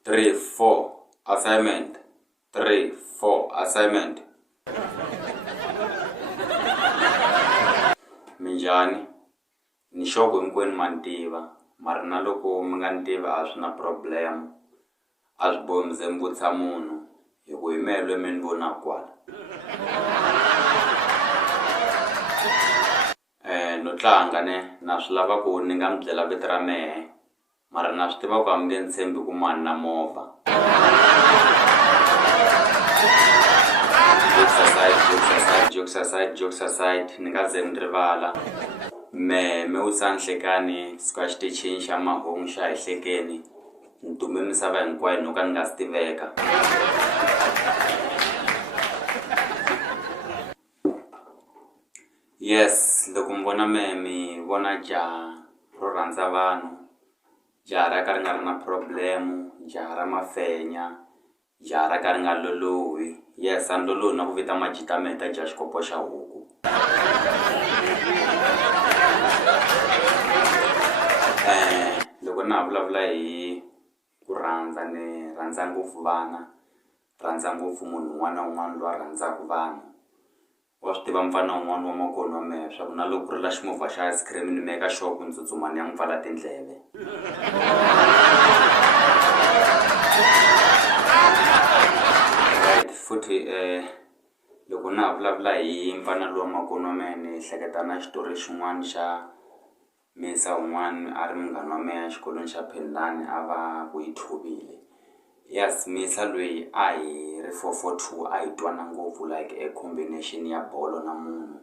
3 4 assignment 3 4 assignment. Minjhani ni xoko hinkwenu ma ni tiva mara na loko mi nga ni tivi a swi na problem, a swi bohi mi ze mi vutisa munhu hi ku hi mehe loyi mi ni vonaka kwala. No tlanga ne na swi lava ku ni nga mi byela vito ra mehe mara na swi tiva ku a mi nge ni tshembi ku mani na movha. Jokes aside ni nga ze ni rivala me wisani Hlekani suka xitichini xa mahungu xa HLEKANI ni dume misava hinkwayo no ka ni nga si tiveka. Yes, loko mi vona mi vona jaha ro rhandza vanhu, jaha ra ka ri nga ri na problem, jaha ra mafenya, jaha ra ka ri nga lolohi. Yes, a ni lolohi na ku vita majitameta jaha xikopo xa huku. Loko na vulavula hi ku rhandza ni rhandza ngopfu vana, rhandza ngopfu munhu un'wana na un'wana loyi a rhandzaka vanhu. Wa swi tiva mfana un'wana wa makonu wa mehe swa ku na loko ku ri la ximovha xa ice cream ni meka sure ku ni tsutsuma ni ya n'wi pfala tindleve. Right, futhi loko na ha vulavula hi mfana loyi wa makonu wa mehe ni hleketa na xitori xin'wana xa misa un'wana a ri munghana wa mehe exikolweni xa Phindani a va ku yi thuvile. Yes, misa loyi a hi ri 442 a hi twana ngopfu like a combination ya bolo na munhu.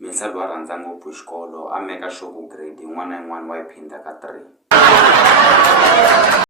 Misa loyi a rhandza ngopfu xikolo a meka sure ku grade yin'wana na yin'wana wa yi phinda ka 3.